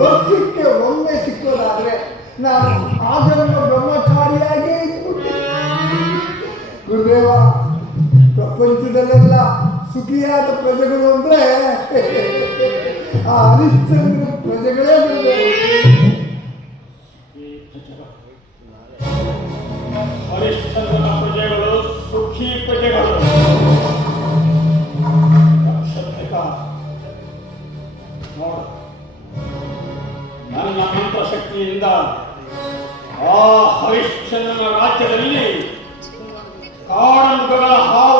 ವರ್ಷಕ್ಕೆ ಒಮ್ಮೆ ಸಿಕ್ಕೋದಾದರೆ ನಾನು ಆಧರ್ಮ ಬ್ರಹ್ಮಚಾರಿಯಾಗಿಯೇ ಗುರುದೇವ, ಪ್ರಪಂಚದಲ್ಲೆಲ್ಲ ಸುಖಿಯಾದ ಪ್ರಜೆಗಳು ಅಂದ್ರೆ ಆ ಹರಿಶ್ಚಂದ್ರ ಪ್ರಜೆಗಳೇ ಗುರುದೇವ. ಆ ಹರಿಶ್ಚಂದ್ರನ ರಾಜ್ಯದಲ್ಲಿ ಕಾಡಂಬಗಳ ಹಾವಳಿ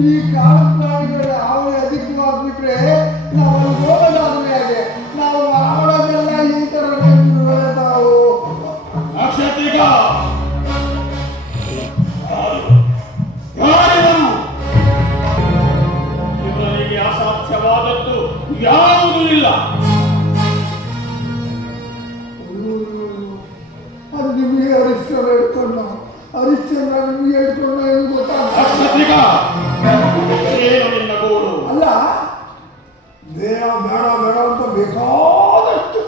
ಈ ಕಾಡು ಪ್ರಾಣಿಗಳ ಅಧಿಕವಾಗ್ಬಿಟ್ರೆ ನಾವು ಹರಿಶ್ಚಂದ್ರ ನಿಮ್ಗೆ ಹೇಳ್ಕೊಂಡ ಏನು ಗೊತ್ತಾಗ ಅಲ್ಲ ದೇಹ ಬೇಡ ಬೇಡ ಅಂತ ಬೇಕಾದಷ್ಟು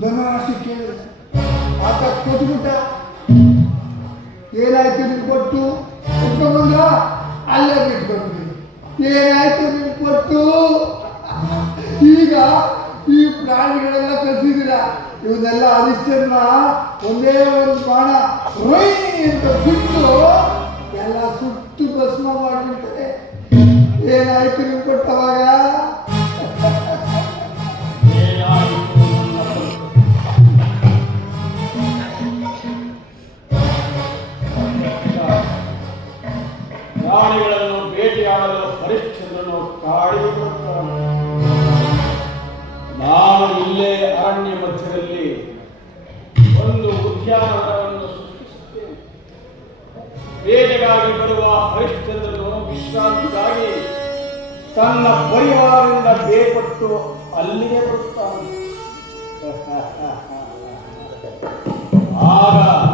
ಧನರಾಶಿ ಕೇಳಿದೆ. ಆತ ಕೊಟ್ಬಿಟ್ಟ. ಏನಾಯ್ತು ನಿಮ್ಗೆ ಕೊಟ್ಟು? ಇಟ್ಕೊಂಡ್ಬಂದ ಅಲ್ಲೇ ಬಿಟ್ಕೊಂಡ್ರಿ ಏನಾಯ್ತು ನಿಮ್ಗೆ ಕೊಟ್ಟು? ಈಗ ಈ ಪ್ರಾಣಿಗಳೆಲ್ಲ ಕಲ್ಸಿದ್ದೀರ ಇವನ್ನೆಲ್ಲ ಹರಿಶ್ಚಂದ್ರ ಒಂದೇ ಒಂದು ಬಾಣ ರೈ ಅಂತ ಬಿಟ್ಟು ಎಲ್ಲ ಸುಟ್ಟು ಭಸ್ಮ ಮಾಡಿಬಿಡ್ತಾರೆ ಏನಾಯ್ತು ನೀವು ಕೊಟ್ಟವಾಗ? ಪ್ರಾಣಿಗಳನ್ನು ಬೇಟೆಯಾಡಲು ಹರಿಶ್ಚಂದ್ರನು ಕಾಡಿಗೆ ಬರುತ್ತಾನೆ ನಾನು ಇಲ್ಲೇ ಅರಣ್ಯ ಮಧ್ಯದಲ್ಲಿ ಒಂದು ಉದ್ಯಾನವನವನ್ನು ಸೃಷ್ಟಿಸುತ್ತೇನೆ. ಬರುವ ಹರಿಶ್ಚಂದ್ರನು ವಿಶ್ರಾಂತಿಗಾಗಿ ತನ್ನ ಪರಿವಾರದಿಂದ ಬೇರ್ಪಟ್ಟು ಅಲ್ಲಿಗೆ ಬರುತ್ತಾನೆ. ಆಗ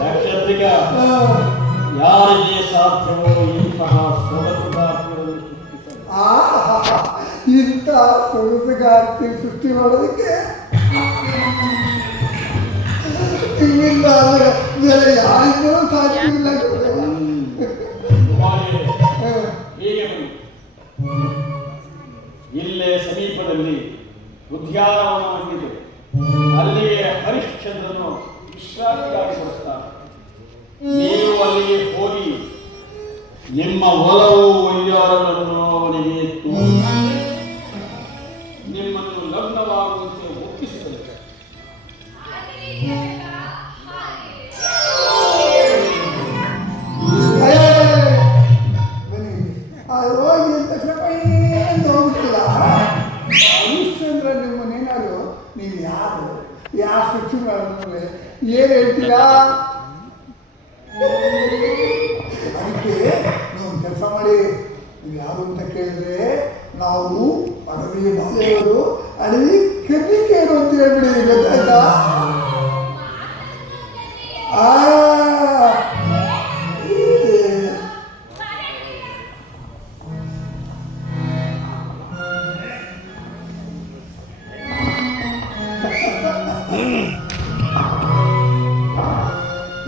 ನಕ್ಷತ್ರಿಕ ಯಾರಿಗೆ ಸಾಧ್ಯವೋ ಇಂತಹ ಸೊಗಸು ಗಾತ್ರವನ್ನು ಸೃಷ್ಟಿಸಲು ಆ ಇಂಥ ಸೊಗಸುಗಾರ್ತಿ ಸೃಷ್ಟಿ ಮಾಡೋದಕ್ಕೆ ಆದರೆ ಬೇರೆ ಯಾರಿಗೂ ಸಾಧ್ಯ ಇಲ್ಲ ಇಲ್ಲೇ ಸಮೀಪದಲ್ಲಿ ಉದ್ಯಾನವನವಿದೆ ಅಲ್ಲಿಯೇ ಹರಿಶ್ಚಂದ್ರನು ವಿಶ್ರಾಂತಿಗಾಗಿ ಬರುತ್ತಾರೆ ನೀವು ಅಲ್ಲಿಗೆ ಹೋಗಿ ನಿಮ್ಮ ಒಲವು ಯಾರು ಸೃಷ್ಟಿ ಮಾಡಿದ್ಮೇಲೆ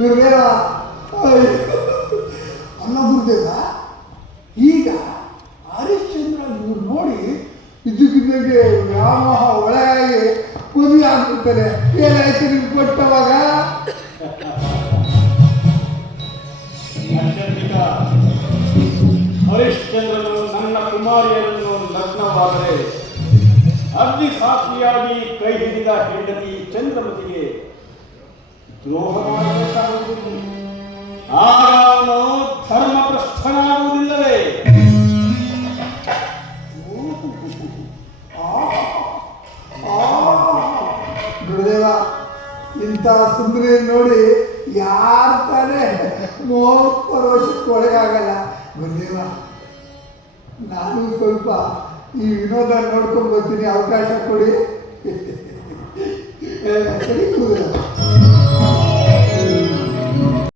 ಗುರುದೇವ ಅಯ್ಯೋ. ಅಲ್ಲ ಈಗ ಹರಿಶ್ಚಂದ್ರ ಇವ್ರು ನೋಡಿ ಇದಕ್ಕಿದ್ದಂಗೆ ವ್ಯಾಮೋಹ ಒಳಗಾಗಿ ಮದುವೆ ಆಗ್ಬಿಡ್ತಾರೆ ಏನಾಯ್ತು ನಿಮ್ಗೆ ಕೊಟ್ಟವಾಗ ಹರಿಶ್ಚಂದ್ರನು ನನ್ನ ಕುಮಾರಿಯನ್ನು ಲಗ್ನವಾದರೆ ಅಗ್ನಿ ಸಾಕ್ಷಿಯಾಗಿ ಕೈ ಹಿಡಿದ ಹೆಂಡತಿ ಚಂದ್ರಮತಿಗೆ ದ್ರೋಹ ಮಾಡಬೇಕಾಗುವುದು ಆಗ ಅವನು ಧರ್ಮಪ್ರಸ್ಥನಾಗುವುದಿಲ್ಲವೇ ಗುರುದೇವ, ಇಂಥ ಸುಂದರಿ ನೋಡಿ ಯಾರ ತಾನೇ ಮೂವತ್ತು ವರ್ಷಕ್ಕೆ ಒಳಗಾಗಲ್ಲ. ಗುರುದೇವ, ನಾನು ಸ್ವಲ್ಪ ಈ ವಿನೋದ ನೋಡ್ಕೊಂಡು ಬರ್ತೀನಿ, ಅವಕಾಶ ಕೊಡಿ. ಸರಿ ಗುರುದೇವ.